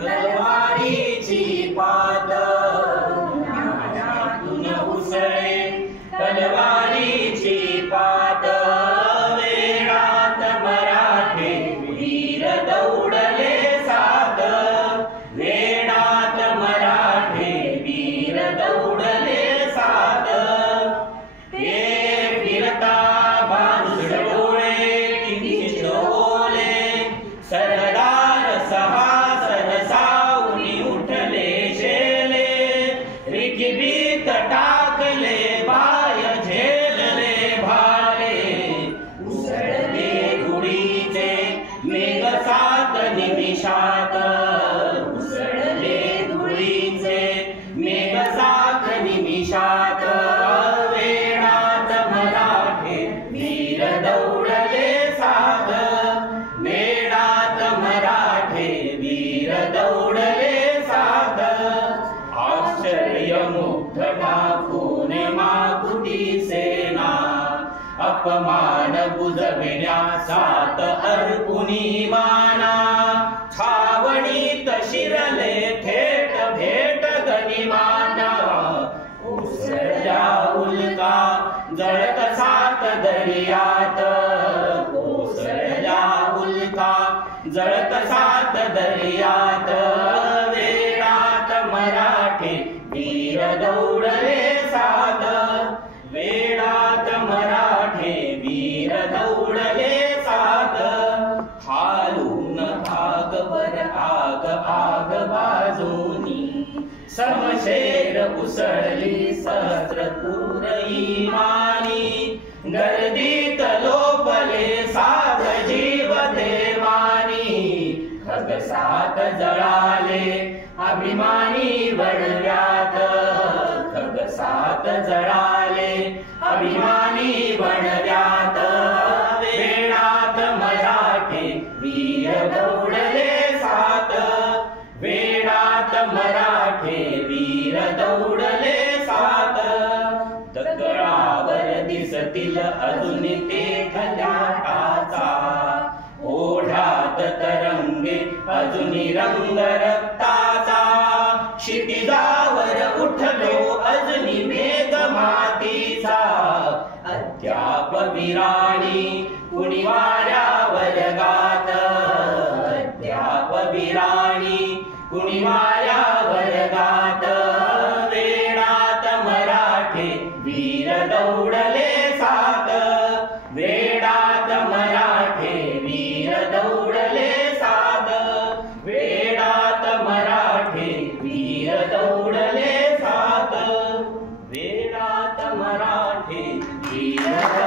तलवारीची पात ज्ञानातून उसळे तलवारीची पात वेळात मराठे वीर दौडले सात वेळात मराठे वीर दौडले सात ते फिरता बांधड डोळे किंचित ओले सरदार सहा सरसावणी उठले शेले रिकिबीत टाकले बाय झेलले भाले उसळले गुढीचे मेघ सात निमिषात उसळले गुढीचे मेघ सात निमिषात वेळात मराठे वीर दौडले सात वेळात मराठे वीर दौडले सात आश्चर्यमुग्ध टाकून माकुती सेना अपमान बुजविण्या सात अर्पुनी माना छावणीत शिरले थेट भेट गनिमाना उसळल्या उल्का जळत सात दर्यात उसळल्या उल्का जळत सात दर्यात वेळात मराठे वीर दौडले सात वेळात मराठे वीर दौडले सात हालून भागभर आग आग बाजूनी समशेर उसळली सहस्र तूर इमानी गर्दीत लोपले सात जीव देवानी खग सात जळाले अभिमानी वडव्यात खग सात जळाले अभिमानी वडव्यात वेळात मराठे वीर दौडले सात वेळात मराठे वीर दौडले सात दगडावर दिसतील अजून ते खल्याटाचा ओढ्यात तरंगे अजूनी रंग रक्ताचा क्षितिजावर उठलो अजूनी मेघ मातीचा अद्याप विराणी कुणी वाऱ्यावर गात अद्याप विराणी कुणी वाऱ्यावर गात वेळात मराठे वीर दौडले सात वेळात मराठे वीर दौडले सात वेळात मराठे वीर दौडले सात वेळात मराठे वीर